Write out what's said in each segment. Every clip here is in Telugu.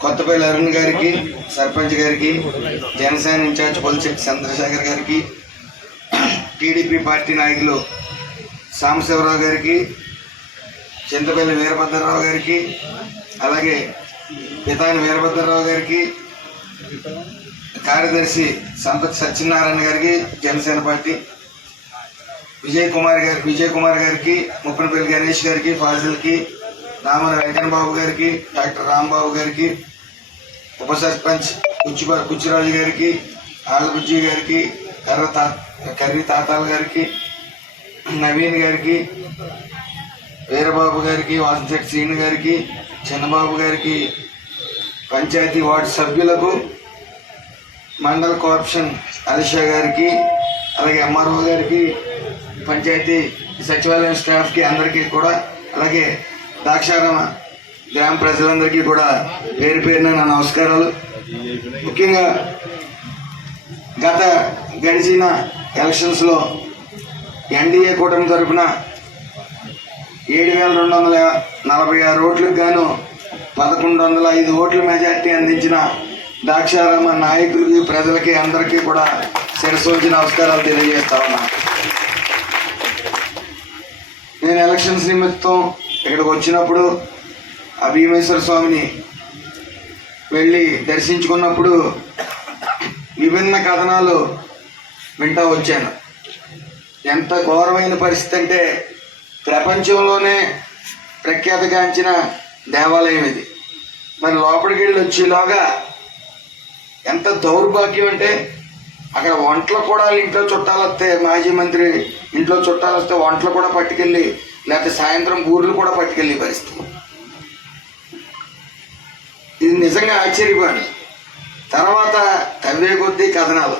కొత్తపల్లి అరుణ్ గారికి సర్పంచ్ గారికి జనసేన ఇన్ఛార్జ్ పొలిశెట్టి చంద్రశేఖర్ గారికి టీడీపీ పార్టీ నాయకులు సాంబశివరావు గారికి చింతపల్లి వీరభద్రరావు గారికి అలాగే పితాని వీరభద్రరావు గారికి కార్యదర్శి సంపత్ సత్యనారాయణ గారికి జనసేన పార్టీ విజయ్ కుమార్ గారి విజయ్ కుమార్ గారికి ముప్పనపల్లి గణేష్ గారికి ఫాజిల్కి నామన వెంకన్న బాబు గారికి డాక్టర్ రాంబాబు గారికి ఉప సర్పంచ్ కుచ్చి కుచ్చిరాజు గారికి ఆళ్ళబుజ్జి గారికి కర్ర తా కర్రి తాతాల గారికి నవీన్ గారికి వీరబాబు గారికి వాసంశెట్టి శ్రీను గారికి చిన్నబాబు గారికి పంచాయతీ వార్డు సభ్యులకు మండల కార్పొరేషన్ అలిషా గారికి అలాగే ఎంఆర్ఓ గారికి పంచాయతీ సచివాలయం స్టాఫ్కి అందరికీ కూడా అలాగే ద్రాక్షారామ గ్రామ ప్రజలందరికీ కూడా పేరు పేరున నా నమస్కారాలు. ముఖ్యంగా గత గడిచిన ఎలక్షన్స్లో ఎన్డీఏ కూటమి తరఫున ఏడు వేల రెండు వందల నలభై ఆరు ఓట్లకు గాను పదకొండు వందల ఐదు ఓట్ల మెజార్టీ అందించిన ద్రాక్షారామ నాయకులకి ప్రజలకి అందరికీ కూడా శిరసోచి నమస్కారాలు తెలియజేస్తా ఉన్నా. నేను ఎలక్షన్స్ నిమిత్తం ఇక్కడికి వచ్చినప్పుడు ఆ భీమేశ్వర స్వామిని వెళ్ళి దర్శించుకున్నప్పుడు విభిన్న కథనాలు వింటా వచ్చాను. ఎంత ఘోరమైన పరిస్థితి అంటే ప్రపంచంలోనే ప్రఖ్యాతిగాంచిన దేవాలయం ఇది. మరి లోపలికి వెళ్ళి వచ్చేలాగా ఎంత దౌర్భాగ్యం అంటే అక్కడ వంటలు కూడా ఇంట్లో చుట్టాలు వస్తే మాజీ మంత్రి ఇంట్లో చుట్టాలు వస్తే వంటలు కూడా పట్టుకెళ్ళి లేకపోతే సాయంత్రం బూర్లు కూడా పట్టుకెళ్ళి పరిస్థితి ఇది నిజంగా ఆశ్చర్యపోయింది తర్వాత తవ్వే కొద్దీ కథనాలు.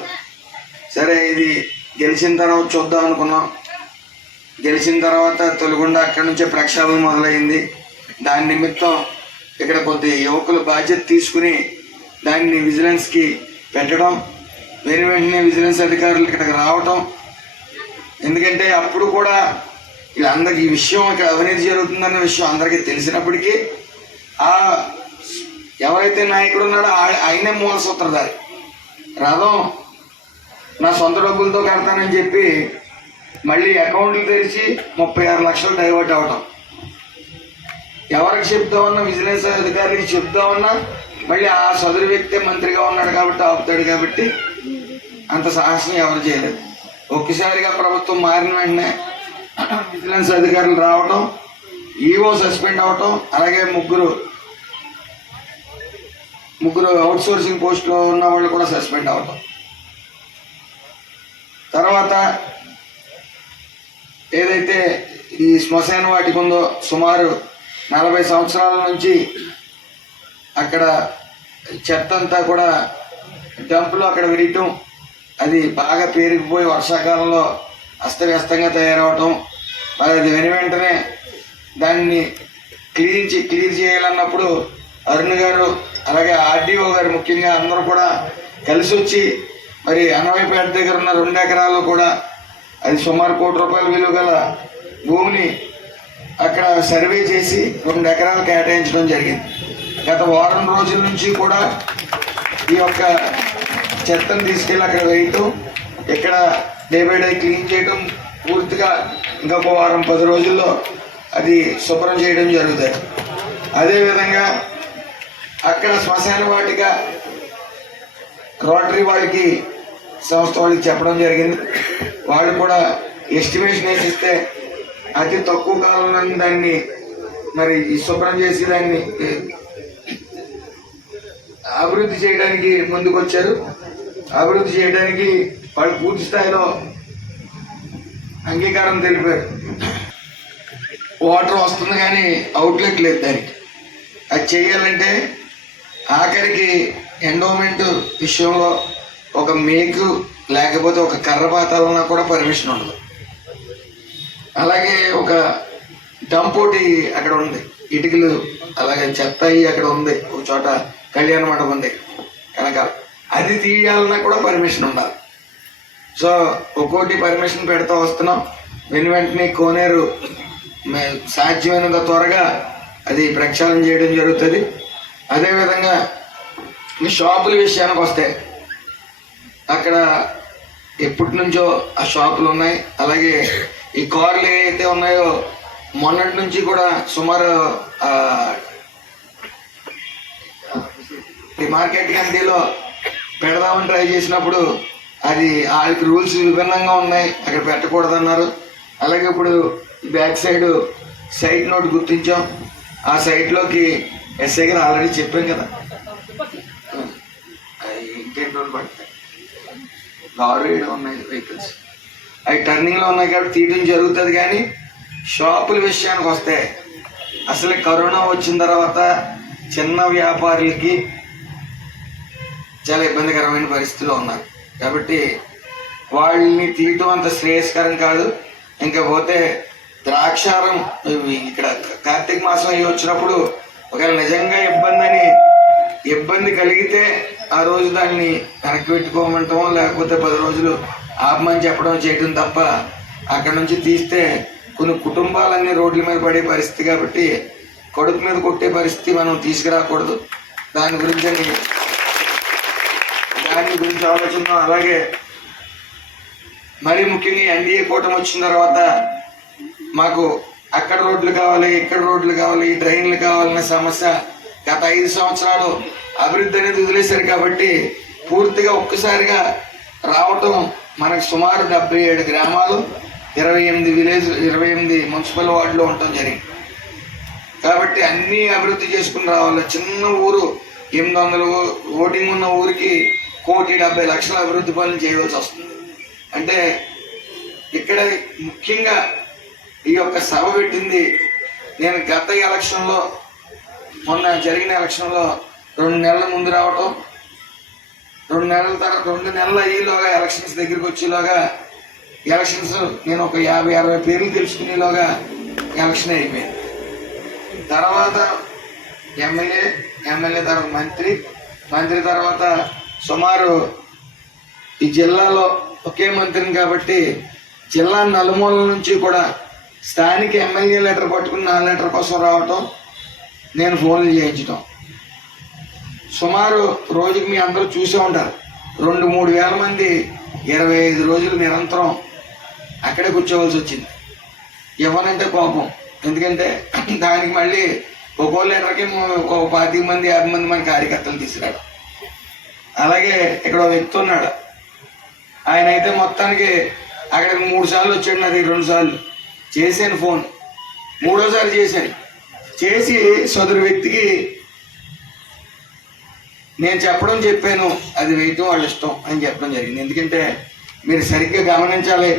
సరే ఇది గెలిచిన తర్వాత చూద్దాం అనుకున్నాం. గెలిచిన తర్వాత తొలగుండా అక్కడి నుంచే ప్రక్షాళన మొదలైంది. దాని నిమిత్తం ఇక్కడ కొద్ది యువకులు బాధ్యత తీసుకుని దాన్ని విజిలెన్స్కి పెట్టడం వెను వెంటనే విజిలెన్స్ అధికారులు ఇక్కడికి రావటం. ఎందుకంటే అప్పుడు కూడా వీళ్ళందరికీ ఈ విషయం ఇక్కడ అవినీతి జరుగుతుందన్న విషయం అందరికీ తెలిసినప్పటికీ ఆ ఎవరైతే నాయకుడు ఉన్నాడో ఆ- ఆయనే మూల సూత్రధారి. రథం నా సొంత డబ్బులతో కడతానని చెప్పి మళ్ళీ అకౌంట్లు తెరిచి ముప్పై ఆరు లక్షలు డైవర్ట్ అవటం ఎవరికి చెప్తామన్నా విజిలెన్స్ అధికారికి చెప్తామన్నా మళ్ళీ ఆ సదరు వ్యక్తి మంత్రిగా ఉన్నాడు కాబట్టి ఆపుతాడు కాబట్టి అంత సాహసం ఎవరు చేయలేదు. ఒక్కసారిగా ప్రభుత్వం మారిన వెంటనే విజిలెన్స్ అధికారులు రావటం ఈవో సస్పెండ్ అవటం అలాగే ముగ్గురు ముగ్గురు అవుట్సోర్సింగ్ పోస్టులో పోస్ట్లో ఉన్న వాళ్ళు కూడా సస్పెండ్ అవటం. తర్వాత ఏదైతే ఈ శ్మశాన వాటికి ఉందో సుమారు నలభై సంవత్సరాల నుంచి అక్కడ చెత్త అంతా కూడా డంపులో అక్కడ విడియటం అది బాగా పేరుకుపోయి వర్షాకాలంలో అస్తవ్యస్తంగా తయారవటం అది వెను వెంటనే దాన్ని క్లీన్ చే క్లియర్ చేయాలన్నప్పుడు అరుణ్ గారు అలాగే ఆర్డీఓ గారు ముఖ్యంగా అందరూ కూడా కలిసి వచ్చి మరి అన్నవైపేట దగ్గర ఉన్న రెండు ఎకరాలు కూడా అది సుమారు కోటి రూపాయల విలువ గల భూమిని అక్కడ సర్వే చేసి రెండు ఎకరాలు కేటాయించడం జరిగింది. గత వారం రోజుల నుంచి కూడా ఈ యొక్క చెత్తను తీసుకెళ్ళి అక్కడ వేయటం ఇక్కడ డే బై డే క్లీన్ చేయడం పూర్తిగా ఇంకొక వారం పది రోజుల్లో అది శుభ్రం చేయడం జరుగుతుంది అదేవిధంగా అక్కడ శ్మశాన వాటిక రోటరీ వాళ్ళకి సంస్థ వాళ్ళకి చెప్పడం జరిగింది. వాళ్ళు కూడా ఎస్టిమేషన్ వేసిస్తే అతి తక్కువ కాలంలో దాన్ని మరి శుభ్రం చేసి దాన్ని అభివృద్ధి చేయడానికి ముందుకొచ్చారు. అభివృద్ధి చేయడానికి వాళ్ళు పూర్తి స్థాయిలో అంగీకారం తెలిపారు. వాటర్ వస్తుంది కానీ అవుట్లెట్ లేదు దానికి. అది చేయాలంటే ఆఖరికి ఎండోమెంట్ విషయంలో ఒక మేకు లేకపోతే ఒక కర్ర పాతాలన్నా కూడా పర్మిషన్ ఉండదు. అలాగే ఒక డంప్ ఒకటి అక్కడ ఉంది. ఇటుకలు అలాగే చెత్త అక్కడ ఉంది. ఒక చోట కళ్యాణ మండపం ఉంది. కనుక అది తీయాలన్నా కూడా పర్మిషన్ ఉండాలి. సో ఒక్కోటి పర్మిషన్ పెడతా వస్తున్నాం. వెను వెంటనే కోనేరు సాధ్యమైనంత త్వరగా అది ప్రక్షాళన చేయడం జరుగుతుంది. అదేవిధంగా షాపుల విషయానికి వస్తే అక్కడ ఎప్పటి నుంచో ఆ షాపులు ఉన్నాయి. అలాగే ఈ కార్లు ఏవైతే ఉన్నాయో మొన్నటి నుంచి కూడా సుమారు ఈ మార్కెట్ కంటీలో పెడదామని ట్రై చేసినప్పుడు అది వాళ్ళకి రూల్స్ విభిన్నంగా ఉన్నాయి. అక్కడ పెట్టకూడదన్నారు. అలాగే ఇప్పుడు బ్యాక్ సైడ్ సైట్ నోట్ గుర్తించాం. ఆ సైట్లోకి ఎస్ఐ గారు ఆల్రెడీ చెప్పాం కదా. అవి పడతాయి? లారీ ఉన్నాయి వెహికల్స్. అవి టర్నింగ్లో ఉన్నాయి కాబట్టి తీయడం జరుగుతుంది కానీ షాపుల విషయానికి వస్తే అసలు కరోనా వచ్చిన తర్వాత చిన్న వ్యాపారులకి చాలా ఇబ్బందికరమైన పరిస్థితిలో ఉన్నారు. కాబట్టి వాళ్ళని తీయటం అంత శ్రేయస్కరం కాదు. ఇంకా పోతే ద్రాక్షారం ఇక్కడ కార్తీక మాసం అయ్యి వచ్చినప్పుడు ఒకవేళ నిజంగా ఇబ్బంది అని ఇబ్బంది కలిగితే ఆ రోజు దాన్ని వెనక్కి పెట్టుకోమంటాం లేకపోతే పది రోజులు ఆపమని చెప్పడం చేయడం తప్ప అక్కడ నుంచి తీస్తే కొన్ని కుటుంబాలన్నీ రోడ్ల మీద పడే పరిస్థితి కాబట్టి కడుపు మీద కొట్టే పరిస్థితి మనం తీసుకురాకూడదు. దాని గురించి అని దాని గురించి ఆలోచిద్దాం. అలాగే మరీ ముఖ్యంగా ఎన్డీఏ కూటమి వచ్చిన తర్వాత మాకు అక్కడ రోడ్లు కావాలి ఇక్కడ రోడ్లు కావాలి డ్రైన్లు కావాలనే సమస్య గత ఐదు సంవత్సరాలు అభివృద్ధి అనేది వదిలేశారు కాబట్టి పూర్తిగా ఒక్కసారిగా రావటం మనకు సుమారు డెబ్బై ఏడు గ్రామాలు ఇరవై ఎనిమిది విలేజ్ ఇరవై ఎనిమిది మున్సిపల్ వార్డులో ఉండటం జరిగింది. కాబట్టి అన్నీ అభివృద్ధి చేసుకుని రావాలి చిన్న ఊరు ఎనిమిది వందల ఓటింగ్ ఉన్న ఊరికి కోటి డెబ్బై లక్షల అభివృద్ధి పనులు చేయవలసి వస్తుంది. అంటే ఇక్కడ ముఖ్యంగా ఈ యొక్క సభ పెట్టింది నేను గత ఎలక్షన్లో మొన్న జరిగిన ఎలక్షన్లో రెండు నెలల ముందు రావటం రెండు నెలల తర్వాత రెండు నెలలు అయ్యేలోగా ఎలక్షన్స్ దగ్గరికి వచ్చేలోగా ఎలక్షన్స్ నేను ఒక యాభై అరవై పేర్లు తెలుసుకునేలోగా ఎలక్షన్ అయిపోయింది. తర్వాత ఎమ్మెల్యే ఎమ్మెల్యే తర్వాత మంత్రి మంత్రి తర్వాత సుమారు ఈ జిల్లాలో ఒకే మంత్రిని కాబట్టి జిల్లా నలుమూలల నుంచి కూడా స్థానిక ఎమ్మెల్యే లెటర్ పట్టుకుని నా లెటర్ కోసం రావటం నేను ఫోన్లు చేయించటం. సుమారు రోజుకి మీ అందరూ చూసే ఉంటారు. రెండు మూడు వేల మంది ఇరవై ఐదు రోజులు నిరంతరం అక్కడే కూర్చోవలసి వచ్చింది. ఇవ్వనంటే కోపం. ఎందుకంటే దానికి మళ్ళీ ఒక్కో లీటర్కి ఒక పాతిక మంది యాభై మంది మన కార్యకర్తలు తీసుకురాడు అలాగే ఇక్కడ ఒక వ్యక్తి ఉన్నాడు. ఆయన అయితే మొత్తానికి అక్కడికి మూడు సార్లు వచ్చాడు నాది రెండు సార్లు. చేశాను ఫోన్. మూడోసారి చేశాను. చేసి సదరు వ్యక్తికి నేను చెప్పడం చెప్పాను అది వేయటం వాళ్ళ ఇష్టం అని చెప్పడం జరిగింది. ఎందుకంటే మీరు సరిగ్గా గమనించాలి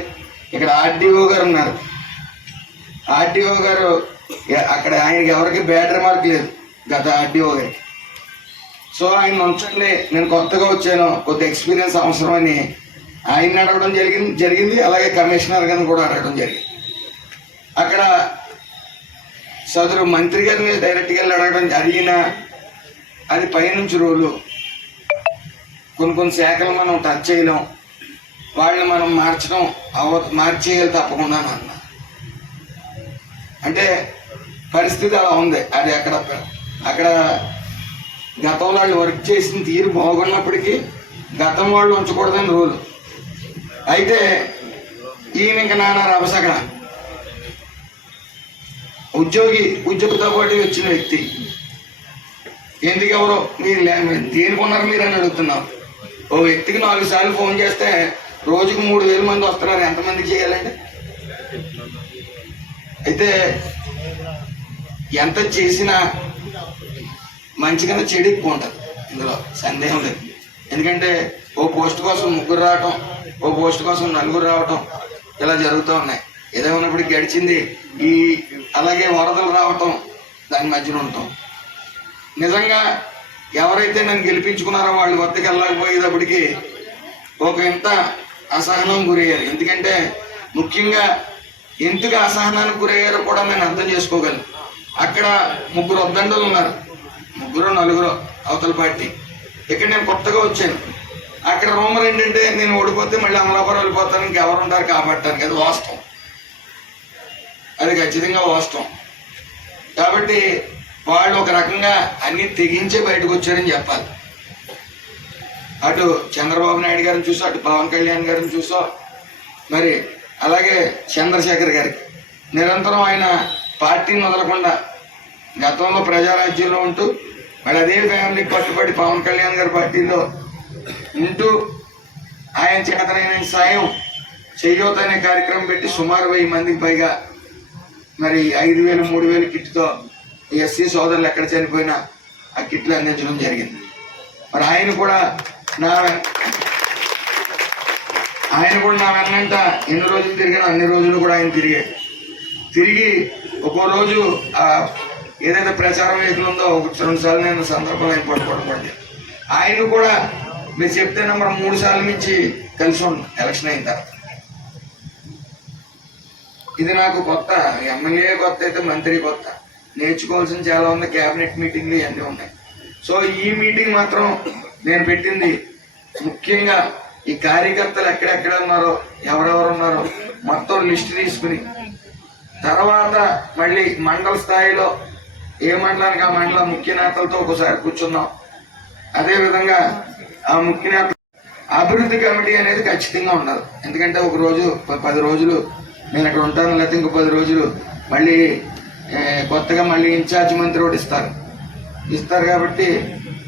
ఇక్కడ ఆర్డీఓ గారు ఉన్నారు. ఆర్డీఓ గారు అక్కడ ఆయనకి ఎవరికి బ్యాడ్ రిమార్క్ లేదు గత ఆర్డీఓ గారికి. సో ఆయన ఉంచండి నేను కొత్తగా వచ్చాను. కొద్ది ఎక్స్పీరియన్స్ అవసరమని ఆయన్ని అడగడం జరిగింది జరిగింది. అలాగే కమిషనర్ గారిని కూడా అడగడం జరిగింది. అక్కడ సదరు మంత్రి గారిని డైరెక్ట్గా వెళ్ళి అడగడం అడిగిన అది పైనుంచి రోలు. కొన్ని కొన్ని శాఖలు మనం టచ్ చేయలేం. వాళ్ళని మనం మార్చడం అవ మార్చేయాలి తప్పకుండా అన్న. అంటే పరిస్థితి అలా ఉంది. అది అక్కడ అక్కడ గతంలో వాళ్ళు వర్క్ చేసిన తీరు బాగున్నప్పటికీ గతం వాళ్ళు ఉంచకూడదని రూల్. అయితే ఈయన ఇంకా నానా రభసగణ ఉద్యోగి ఉద్యోగితో పాటు వచ్చిన వ్యక్తి. ఎందుకు ఎవరో మీరు లే- మీరు దేనికి ఉన్నారు మీరు అని అడుగుతున్నాం. ఓ వ్యక్తికి నాలుగు సార్లు ఫోన్ చేస్తే రోజుకు మూడు వేల మంది వస్తున్నారు. ఎంతమందికి చేయాలండి? అయితే ఎంత చేసినా మంచిగానే చెడు ఎక్కువ ఉంటుంది. ఇందులో సందేహం లేదు. ఎందుకంటే ఓ పోస్ట్ కోసం ముగ్గురు రావటం ఓ పోస్ట్ కోసం నలుగురు రావటం ఇలా జరుగుతూ ఉన్నాయి. ఏదో ఉన్నప్పుడు గడిచింది ఈ అలాగే వరదలు రావటం దాని మధ్యన ఉంటాం నిజంగా ఎవరైతే నన్ను గెలిపించుకున్నారో వాళ్ళు వద్దకు వెళ్ళకపోయేటప్పటికి ఒక ఇంత అసహనం గురయ్యారు. ఎందుకంటే ముఖ్యంగా ఎందుకు అసహనానికి గురయ్యారో కూడా నేను అర్థం చేసుకోగలను. అక్కడ ముగ్గురు వద్దండలు ఉన్నారు. ముగ్గురు నలుగురు అవతల పార్టీ. ఇక్కడ నేను కొత్తగా వచ్చాను. అక్కడ రూమర్ ఏంటంటే నేను ఓడిపోతే మళ్ళీ అమలాపురం వెళ్ళిపోతాను ఇంకెవరు ఉంటారు కాబట్టానికి అది వాస్తవం. అది ఖచ్చితంగా వాస్తవం. కాబట్టి వాళ్ళు ఒక రకంగా అన్ని తెగించే బయటకు వచ్చారని చెప్పాలి. అటు చంద్రబాబు నాయుడు గారిని చూసో అటు పవన్ కళ్యాణ్ గారిని చూసో మరి అలాగే చంద్రశేఖర్ గారికి. నిరంతరం ఆయన పార్టీని వదలకుండా గతంలో ప్రజారాజ్యంలో ఉంటూ మళ్ళీ అదే ఫ్యామిలీకి పట్టుబడి పవన్ కళ్యాణ్ గారి పార్టీలో ఉంటూ ఆయన చేతనైన సాయం చెయ్యోత అనే కార్యక్రమం పెట్టి సుమారు వెయ్యి మందికి పైగా మరి ఐదు వేలు మూడు వేలు కిట్తో ఎస్సీ సోదరులు ఎక్కడ చనిపోయినా ఆ కిట్లు అందించడం జరిగింది. మరి ఆయన కూడా నా ఆయన కూడా నా వెన్నంట ఎన్ని రోజులు తిరిగాను అన్ని రోజులు కూడా ఆయన తిరిగాడు తిరిగి ఒక్కో రోజు ఆ ఏదైతే ప్రచారం వేదికలు ఉందో ఒక రెండు సార్లు నేను సందర్భంలో ఆయన ఆయన కూడా మీరు చెప్తే నెంబర్ మూడు సార్లు నుంచి కలిసి ఉన్నాం ఎలక్షన్ అయిన తర్వాత. ఇది నాకు కొత్త ఎమ్మెల్యే కొత్త అయితే మంత్రి కొత్త. నేర్చుకోవాల్సిన చాలా ఉంది క్యాబినెట్ మీటింగ్లు ఇవన్నీ ఉన్నాయి. సో ఈ మీటింగ్ మాత్రం నేను పెట్టింది ముఖ్యంగా ఈ కార్యకర్తలు ఎక్కడెక్కడ ఉన్నారో ఎవరెవరు ఉన్నారో మొత్తం లిస్ట్ తీసుకుని. తర్వాత మళ్ళీ మండల స్థాయిలో ఏ మండలానికి ఆ మండల ముఖ్య నేతలతో ఒకసారి కూర్చున్నాం. అదేవిధంగా ఆ ముఖ్య నేత అభివృద్ధి కమిటీ అనేది ఖచ్చితంగా ఉండాలి ఎందుకంటే ఒక రోజు పది రోజులు నేను అక్కడ ఉంటాను లేకపోతే ఇంకో పది రోజులు మళ్ళీ కొత్తగా మళ్ళీ ఇన్ఛార్జ్ మంత్రి కూడా ఇస్తారు. ఇస్తారు కాబట్టి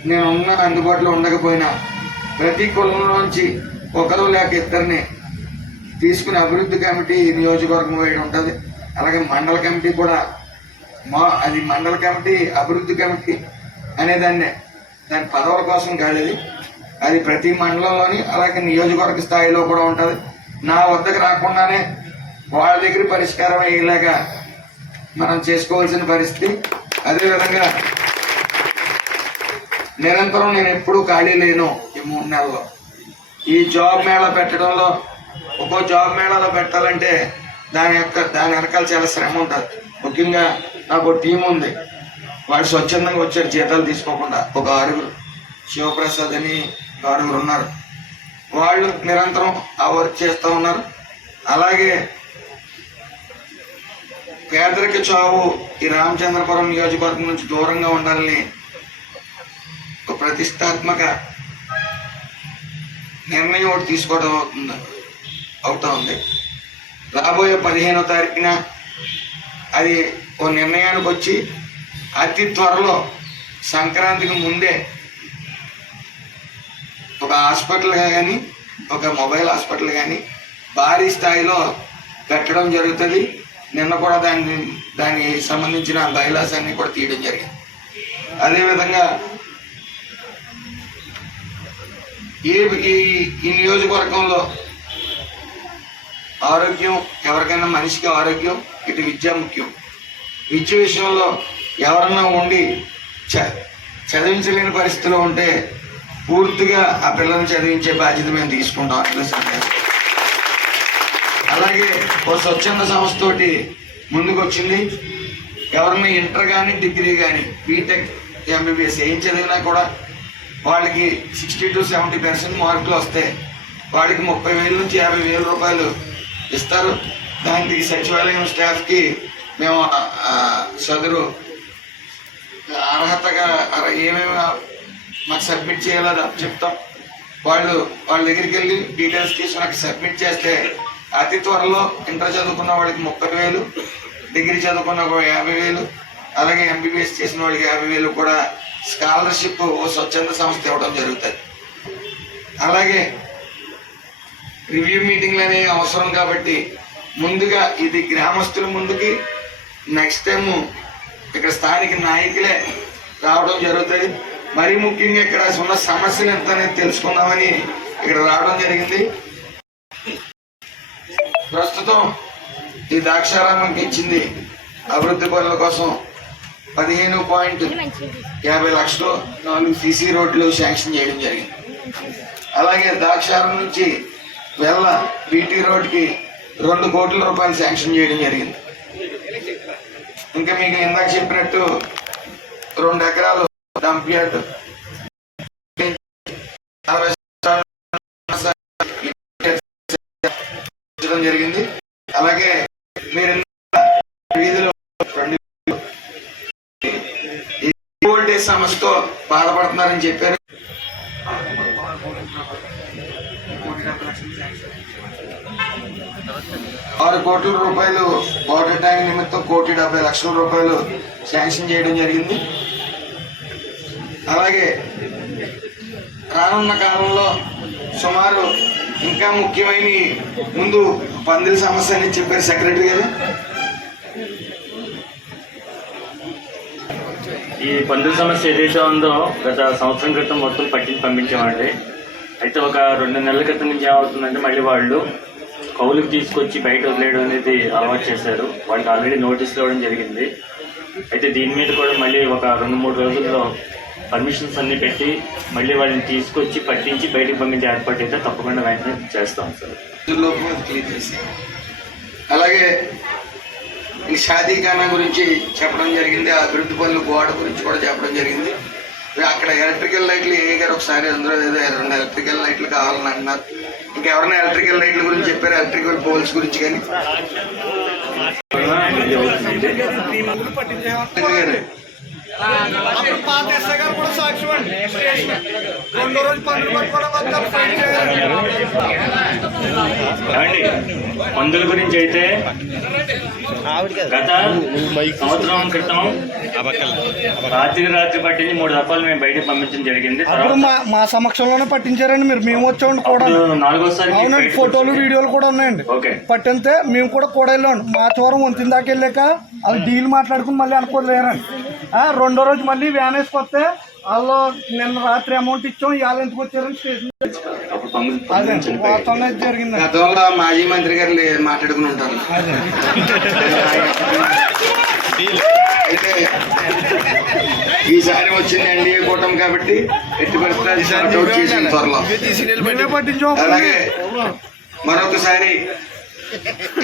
నేను ఉన్న అందుబాటులో ఉండకపోయినా ప్రతి కులంలోంచి ఒకరు లేక ఇద్దరిని తీసుకుని అభివృద్ధి కమిటీ నియోజకవర్గం వేయడం ఉంటుంది. అలాగే మండల కమిటీ కూడా మా అది మండల కమిటీ అభివృద్ధి కమిటీ అనేదాన్ని దాని పదవుల కోసం కాదు అది అది ప్రతి మండలంలోని అలాగే నియోజకవర్గ స్థాయిలో కూడా ఉంటుంది. నా వద్దకు రాకుండానే వాళ్ళ దగ్గర పరిష్కారం అయ్యేలాగా మనం చేసుకోవాల్సిన పరిస్థితి. అదేవిధంగా నిరంతరం నేను ఎప్పుడూ ఖాళీ లేను ఈ మూడు నెలల్లో. ఈ జాబ్ మేళా పెట్టడంలో ఒక్కో జాబ్ మేళాలో పెట్టాలంటే దాని యొక్క దాని వెనకాల చాలా శ్రమ ఉంటుంది. ముఖ్యంగా నాకు ఒక టీం ఉంది. వాడు స్వచ్ఛందంగా వచ్చారు జీతాలు తీసుకోకుండా. ఒక ఆరుగురు. శివప్రసాద్ అని ఆరుగురు ఉన్నారు. వాళ్ళు నిరంతరం ఆ వర్క్ చేస్తూ ఉన్నారు. అలాగే పేదరిక చావు ఈ రామచంద్రపురం నియోజకవర్గం నుంచి దూరంగా ఉండాలని ఒక ప్రతిష్టాత్మక నిర్ణయం ఒకటి తీసుకోవడం అవుతుంది అవుతూ ఉంది. రాబోయే పదిహేనో తారీఖున అది ఓ నిర్ణయానికి వచ్చి అతి త్వరలో సంక్రాంతికి ముందే ఒక హాస్పిటల్ కానీ ఒక మొబైల్ హాస్పిటల్ కానీ భారీ స్థాయిలో పెట్టడం జరుగుతుంది. నిన్న కూడా దాన్ని దానికి సంబంధించిన బైలాస్ అన్ని కూడా తీయడం జరిగింది. అదేవిధంగా ఏ ఈ ఈ నియోజకవర్గంలో ఆరోగ్యం ఎవరికైనా మనిషికి ఆరోగ్యం ఇటు విద్య ముఖ్యం. విద్య విషయంలో ఎవరన్నా ఉండి చ చదివించలేని పరిస్థితిలో ఉంటే పూర్తిగా ఆ పిల్లల్ని చదివించే బాధ్యత మేము తీసుకుంటాం. అట్లా సందేశం అలాగే ఓ స్వచ్ఛంద సంస్థ తోటి ముందుకు వచ్చింది ఎవరిని ఇంటర్ కానీ డిగ్రీ కానీ బీటెక్ ఎంబీబీఎస్ ఏం చదివినా కూడా వాళ్ళకి సిక్స్టీ టు సెవెంటీ పర్సెంట్ మార్కులు వస్తే వాళ్ళకి ముప్పై వేల నుంచి యాభై వేల రూపాయలు ఇస్తారు. దానికి సచివాలయం స్టాఫ్కి మేము సదరు అర్హతగా అర- ఏమేమి మాకు సబ్మిట్ చేయాలో చెప్తాం. వాళ్ళు వాళ్ళ దగ్గరికి వెళ్ళి డీటెయిల్స్ తీసుకుని నాకు సబ్మిట్ చేస్తే అతి త్వరలో ఇంటర్ చదువుకున్న వాళ్ళకి ముప్పై వేలు డిగ్రీ చదువుకున్న యాభై వేలు అలాగే ఎంబీబీఎస్ చేసిన వాళ్ళకి యాభై వేలు కూడా స్కాలర్షిప్ ఓ స్వచ్ఛంద సంస్థ ఇవ్వడం జరుగుతుంది అలాగే రివ్యూ మీటింగ్లు అనేవి అవసరం కాబట్టి ముందుగా ఇది గ్రామస్తుల ముందుకి నెక్స్ట్ టైం ఇక్కడ స్థానిక నాయకులే రావడం జరుగుతుంది. మరీ ముఖ్యంగా ఇక్కడ ఉన్న సమస్యలు ఎంత అనేది తెలుసుకుందామని ఇక్కడ రావడం జరిగింది. ప్రస్తుతం ఈ ద్రాక్షారామంకి ఇచ్చింది అభివృద్ధి పనుల కోసం పదిహేను పాయింట్ యాభై లక్షలు నాలుగు సీసీ రోడ్లు శాంక్షన్ చేయడం జరిగింది. అలాగే ద్రాక్షారం నుంచి వెళ్ళ బీటీ రోడ్కి రెండు కోట్ల రూపాయలు శాంక్షన్ చేయడం జరిగింది. ఇంకా మీకు ఇందాక చెప్పినట్టు రెండు ఎకరాలు డంప్ జరిగింది. అలాగే మీరు వీధిలో సమస్యతో బాధపడుతున్నారని చెప్పారు. ఆరు కోట్ల రూపాయలు వాటర్ ట్యాంక్ నిమిత్తం కోటి డెబ్బై లక్షల రూపాయలు శాంక్షన్ చేయడం జరిగింది. అలాగే రానున్న కాలంలో సుమారు ఇంకా ముఖ్యమైన ముందు పందిల సమస్య అని చెప్పారు సెక్రటరీ గారు. ఈ పందుల సమస్య ఏదైతే ఉందో గత సంవత్సరం క్రితం మొత్తం పట్టించి పంపించామండి అయితే ఒక రెండు నెలల క్రితం నుంచి ఏమవుతుందంటే మళ్ళీ వాళ్ళు కౌలుకి తీసుకొచ్చి బయట వదిలేయడం అనేది అలవాటు చేశారు. వాళ్ళకి ఆల్రెడీ నోటీస్ ఇవ్వడం జరిగింది. అయితే దీని మీద కూడా మళ్ళీ ఒక రెండు మూడు రోజుల్లో పర్మిషన్స్ అన్ని పెట్టి మళ్ళీ వాళ్ళని తీసుకొచ్చి పట్టించి బయటకు పంపించే ఏర్పాటు అయితే తప్పకుండా వెంటనే చేస్తాం సార్. అలాగే ఈ షాదీఖానా గురించి చెప్పడం జరిగింది. ఆ అభివృద్ధి పనులు గోడ గురించి కూడా చెప్పడం జరిగింది. అక్కడ ఎలక్ట్రికల్ లైట్లు ఏ గారు ఒకసారి అందరూ ఏదో రెండు ఎలక్ట్రికల్ లైట్లు కావాలని అన్నారు ఇంకెవరైనా ఎలక్ట్రికల్ లైట్ల గురించి చెప్పారు? ఎలక్ట్రికల్ పోల్స్ గురించి కానీ? ఇది అప్పుడు పాత ఎస్ఐ గారు కూడా సాక్ష్యం అండి రెండో రోజు పట్టుకోవడం మందుల గురించి అయితే గత సంవత్సరం క్రితం రాత్రి రాత్రి పట్టించి మూడు దఫాలు మేము బయటకు పంపించడం జరిగింది. అప్పుడు మా మా సమక్షంలోనే పట్టించారండి మీరు. మేము వచ్చామండి కూడా. నాలుగోసారి అవునండి ఫోటోలు వీడియోలు కూడా ఉన్నాయండి. ఓకే. పట్టింతే మేము కూడా కూడా వెళ్ళాం మాచవరం వంతిన దాకా వెళ్ళాక వాళ్ళు డీల్ మాట్లాడుకుని మళ్ళీ అనుకోలేరండి. ఆ, రెండో రోజు మళ్ళీ వ్యాన్ వేసుకొస్తే వాళ్ళు నిన్న రాత్రి అమౌంట్ ఇచ్చాం ఇవాళ ఎందుకు వచ్చారని స్టేషన్ జరిగిందండి గతంలో మాజీ మంత్రి గారు లే- మాట్లాడుకుని ఉంటారు. అయితే ఈసారి వచ్చింది ఎన్డీఏ కూటమి కాబట్టి ఎట్టి పరిస్థితులు త్వరలో. అలాగే మరొకసారి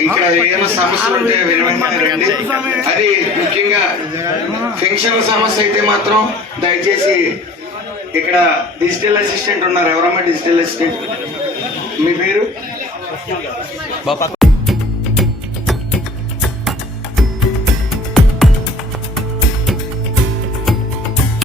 ఇక్కడ ఏమైనా సమస్యలు ఉంటే వినవెంటనే రండి అది ముఖ్యంగా పెన్షన్ సమస్య అయితే మాత్రం దయచేసి ఇక్కడ డిజిటల్ అసిస్టెంట్ ఉన్నారు. ఎవరమ్మా డిజిటల్ అసిస్టెంట్? మీ పేరు?